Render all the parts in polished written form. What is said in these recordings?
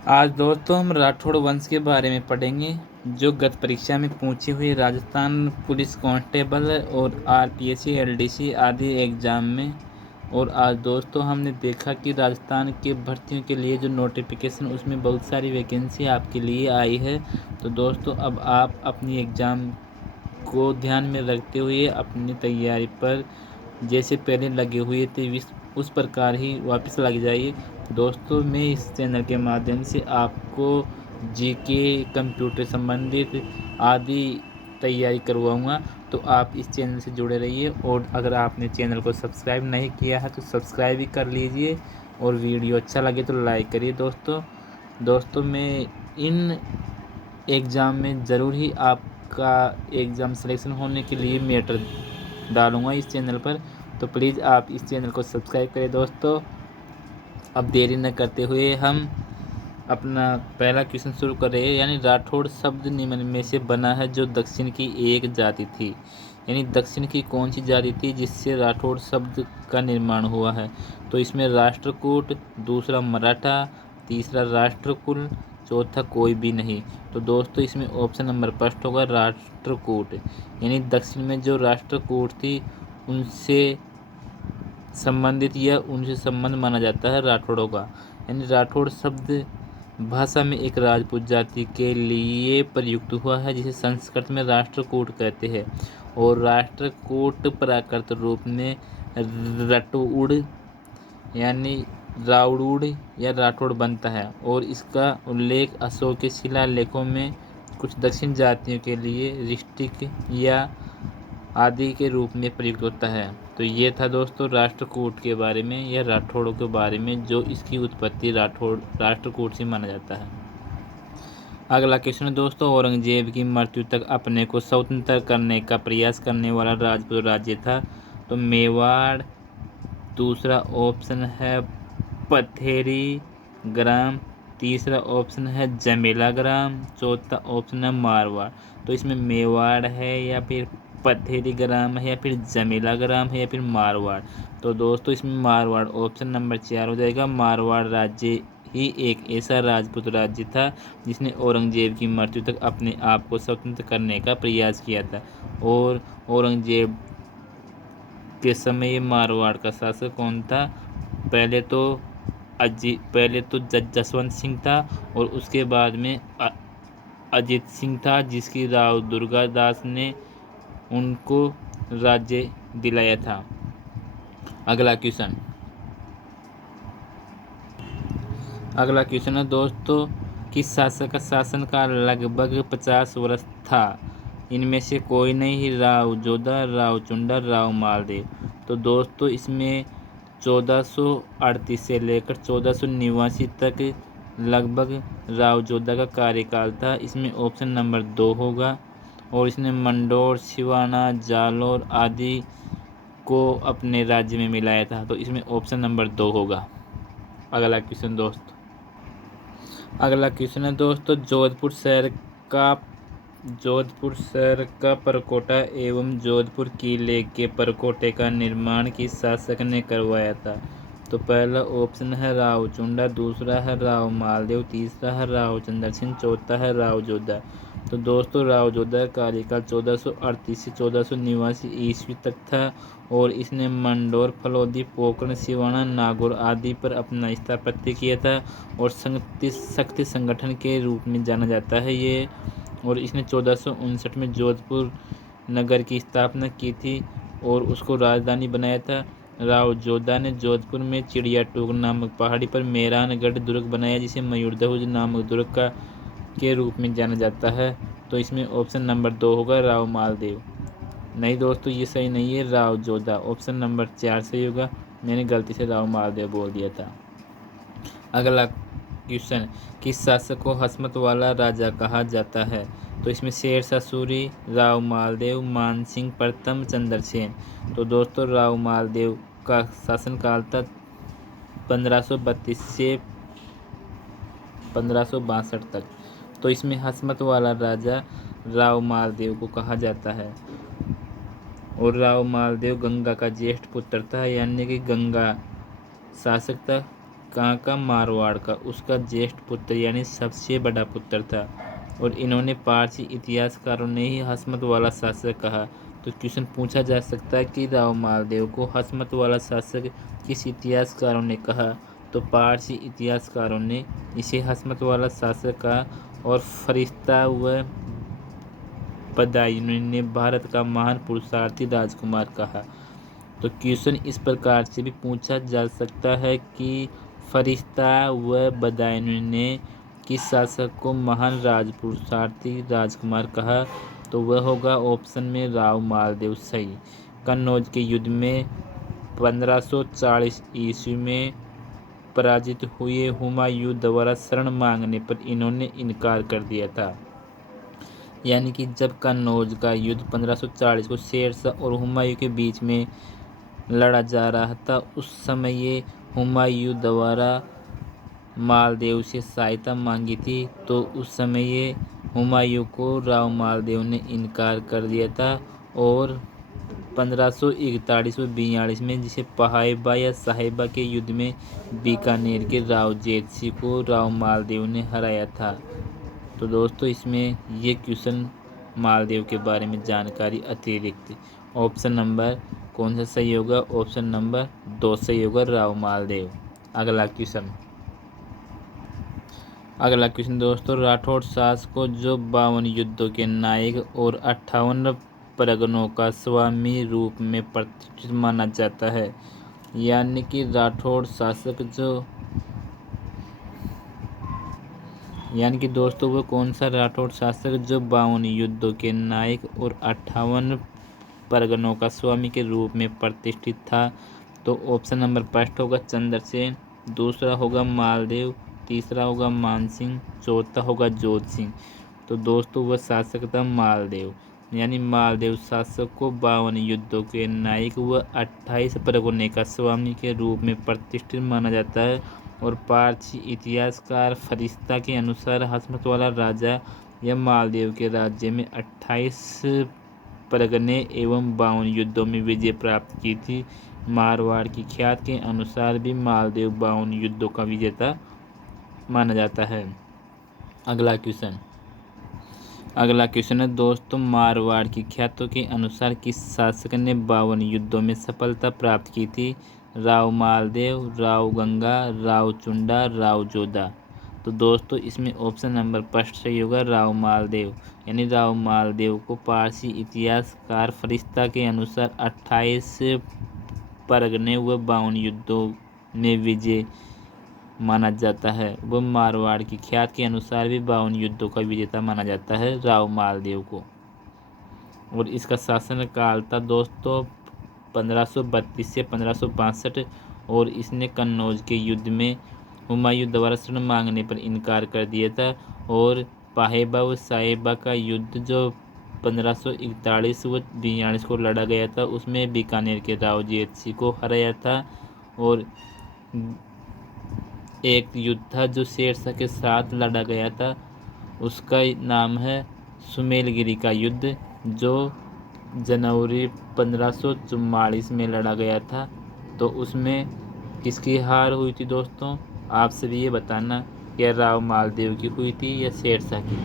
आज दोस्तों हम राठौड़ वंश के बारे में पढ़ेंगे, जो गत परीक्षा में पूछी हुई राजस्थान पुलिस कांस्टेबल और आरपीएससी एलडीसी आदि एग्जाम में। और आज दोस्तों हमने देखा कि राजस्थान के भर्तियों के लिए जो नोटिफिकेशन, उसमें बहुत सारी वैकेंसी आपके लिए आई है। तो दोस्तों अब आप अपनी एग्ज़ाम को ध्यान में रखते हुए अपनी तैयारी पर जैसे पहले लगे हुए थे उस प्रकार ही वापस लग जाइए। दोस्तों मैं इस चैनल के माध्यम से आपको जीके, कंप्यूटर संबंधित आदि तैयारी करवाऊंगा, तो आप इस चैनल से जुड़े रहिए। और अगर आपने चैनल को सब्सक्राइब नहीं किया है तो सब्सक्राइब भी कर लीजिए, और वीडियो अच्छा लगे तो लाइक करिए। दोस्तों मैं इन एग्ज़ाम में ज़रूर ही आपका एग्ज़ाम सिलेक्शन होने के लिए मैटर डालूंगा इस चैनल पर, तो प्लीज़ आप इस चैनल को सब्सक्राइब करें। दोस्तों अब देरी न करते हुए हम अपना पहला क्वेश्चन शुरू कर रहे हैं। यानी राठौड़ शब्द निम्न में से बना है जो दक्षिण की एक जाति थी। यानी दक्षिण की कौन सी जाति थी जिससे राठौड़ शब्द का निर्माण हुआ है? तो इसमें राष्ट्रकूट, दूसरा मराठा, तीसरा राष्ट्रकुल, चौथा कोई भी नहीं। तो दोस्तों इसमें ऑप्शन नंबर फर्स्ट होगा राष्ट्रकूट। यानी दक्षिण में जो राष्ट्रकूट थी उनसे संबंधित या उनसे संबंध माना जाता है राठौड़ों का। यानी राठौड़ शब्द भाषा में एक राजपूत जाति के लिए प्रयुक्त हुआ है, जिसे संस्कृत में राष्ट्रकूट कहते हैं। और राष्ट्रकूट प्राकृत रूप में रटौड़ यानी राउड़ या राठौड़ बनता है, और इसका उल्लेख अशोक के शिलालेखों में कुछ दक्षिण जातियों के लिए ऋष्टिक या आदि के रूप में प्रयुक्त होता है। तो ये था दोस्तों राष्ट्रकूट के बारे में या राठौड़ों के बारे में, जो इसकी उत्पत्ति राष्ट्रकूट से माना जाता है। अगला क्वेश्चन है दोस्तों, औरंगजेब की मृत्यु तक अपने को स्वतंत्र करने का प्रयास करने वाला राजपूत राज्य था? तो मेवाड़, दूसरा ऑप्शन है पथेरी ग्राम, तीसरा ऑप्शन है जमेला ग्राम, चौथा ऑप्शन है मारवाड़। तो इसमें मेवाड़ है या फिर पथेरी ग्राम है या फिर जमेला ग्राम है या फिर मारवाड़? तो दोस्तों इसमें मारवाड़ ऑप्शन नंबर 4 हो जाएगा। मारवाड़ राज्य ही एक ऐसा राजपूत राज्य था जिसने औरंगजेब की मृत्यु तक अपने आप को स्वतंत्र करने का प्रयास किया था। और औरंगजेब के समय मारवाड़ का शासक कौन था? पहले तो जसवंत सिंह था, और उसके बाद में अजीत सिंह था, जिसकी राव दुर्गादास ने उनको राज्य दिलाया था। अगला क्वेश्चन है दोस्तों, किस शासक का शासनकाल लगभग 50 वर्ष था? इनमें से कोई नहीं, राव जोधा, राव चुंडा, राव मालदेव। तो दोस्तों इसमें 1438 से लेकर 1489 तक लगभग राव जोधा का कार्यकाल था। इसमें ऑप्शन नंबर 2 होगा। और इसने मंडोर, सिवाना, जालोर आदि को अपने राज्य में मिलाया था। तो इसमें ऑप्शन नंबर 2 होगा। अगला क्वेश्चन है दोस्तों, जोधपुर शहर का परकोटा एवं जोधपुर किले के परकोटे का निर्माण किस शासक ने करवाया था? तो पहला ऑप्शन है राव चुंडा, दूसरा है राव मालदेव, तीसरा है राव चंद्र सिंह, चौथा है राव जोधा। तो दोस्तों राव जोधा का कार्यकाल 1438 से 1489 ईस्वी तक था, और इसने मंडोर, फलौदी, पोकरण, सिवाना, नागौर आदि पर अपना स्थापत्य किया था, और शक्ति संगठन के रूप में जाना जाता है ये। और इसने 1459 में जोधपुर नगर की स्थापना की थी और उसको राजधानी बनाया था। राव जोधा ने जोधपुर में चिड़िया टोक नामक पहाड़ी पर मेहरानगढ़ दुर्ग बनाया, जिसे मयूरध्वज नामक दुर्ग के रूप में जाना जाता है। तो इसमें ऑप्शन नंबर 2 होगा राव मालदेव। नहीं दोस्तों ये सही नहीं है, राव जोधा। ऑप्शन नंबर 4 सही होगा, मैंने गलती से राव मालदेव बोल दिया था। अगला क्वेश्चन, किस शासक को हसमत वाला राजा कहा जाता है? तो इसमें शेरशाह सूरी, राव मालदेव, मानसिंह प्रथम, चंद्रसेन। तो दोस्तों राव मालदेव का शासनकाल था 1532 से 1562 तक। तो इसमें हसमत वाला राजा राव मालदेव को कहा जाता है। और राव मालदेव गंगा का ज्येष्ठ पुत्र था, यानी कि गंगा शासक था। कहाँ का? मारवाड़ का। उसका ज्येष्ठ पुत्र यानी सबसे बड़ा पुत्र था। और इन्होंने पारसी इतिहासकारों ने ही हसमत वाला शासक कहा। तो क्वेश्चन पूछा जा सकता है कि राव मालदेव को हसमत वाला शासक किस इतिहासकारों ने कहा? तो पारसी इतिहासकारों ने इसे हसमत वाला शासक कहा। और फरिश्ता व बदायूं ने भारत का महान पुरुषार्थी राजकुमार कहा। तो क्वेश्चन इस प्रकार से भी पूछा जा सकता है कि फरिश्ता व बदायूं ने किस शासक को महान पुरुषार्थी राजकुमार कहा? तो वह होगा ऑप्शन में राव मालदेव सही। कन्नौज के युद्ध में 1540 ईस्वी में पराजित हुए हुमायूं द्वारा शरण मांगने पर इन्होंने इनकार कर दिया था। यानी कि जब कन्नौज का युद्ध 1540 को शेरशाह और हुमायूं के बीच में लड़ा जा रहा था, उस समय ये हुमायूं द्वारा मालदेव से सहायता मांगी थी। तो उस समय ये हुमायूं को राव मालदेव ने इनकार कर दिया था। और 1541 व 42 में जिसे पहाइबा या साहिबा के युद्ध में बीकानेर के राव जेत सिंह को राव मालदेव ने हराया था। तो दोस्तों इसमें ये क्वेश्चन मालदेव के बारे में जानकारी अतिरिक्त ऑप्शन नंबर कौन सा सही होगा? ऑप्शन नंबर 2 सही होगा, राव मालदेव। अगला क्वेश्चन दोस्तों, राठौड़ शासकों जो 52 युद्धों के नायक और 58 परगनों का स्वामी रूप में प्रतिष्ठित माना जाता है। यानी कि राठौड़ शासक यानी कि दोस्तों वो कौन सा राठौड़ शासक जो 52 युद्धों के नायक और 58 परगनों का स्वामी के रूप में प्रतिष्ठित था? तो ऑप्शन नंबर फर्स्ट होगा चंद्रसेन, दूसरा होगा मालदेव, तीसरा होगा मानसिंह, चौथा होगा जोध सिंह। तो दोस्तों वह शासक था मालदेव। यानी मालदेव शासक को 52 युद्धों के नायक व 28 परगने का स्वामी के रूप में प्रतिष्ठित माना जाता है। और पारसी इतिहासकार फरिश्ता के अनुसार हसमत वाला राजा या मालदेव के राज्य में 28 परगने एवं 52 युद्धों में विजय प्राप्त की थी। मारवाड़ की ख्यात के अनुसार भी मालदेव 52 युद्धों का विजेता माना जाता है। अगला क्वेश्चन है दोस्तों, मारवाड़ की ख्यातों के अनुसार किस शासक ने 52 युद्धों में सफलता प्राप्त की थी? राव मालदेव, राव गंगा, राव चुंडा, राव जोधा। तो दोस्तों इसमें ऑप्शन नंबर फर्स्ट सही होगा, राव मालदेव। यानी राव मालदेव को पारसी इतिहासकार फरिश्ता के अनुसार 28 परगने व 52 युद्धों में विजय माना जाता है। वह मारवाड़ की ख्यात के अनुसार भी 52 युद्धों का विजेता माना जाता है राव मालदेव को। और इसका शासन काल था दोस्तों 1532 से 1562। और इसने कन्नौज के युद्ध में हुमायूं द्वारा शरण मांगने पर इनकार कर दिया था। और पाहेबा व साहिबा का युद्ध जो 1541 व 42 को लड़ा गया था, उसमें बीकानेर के राव जेत सिंह को हराया था। और एक युद्ध था जो शेरशाह के साथ लड़ा गया था, उसका नाम है सुमेलगिरी का युद्ध, जो जनवरी 1544 में लड़ा गया था। तो उसमें किसकी हार हुई थी दोस्तों? आप सभी ये बताना, क्या राव मालदेव की हुई थी या शेरशाह की?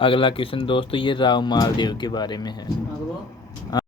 अगला क्वेश्चन दोस्तों ये राव मालदेव के बारे में है।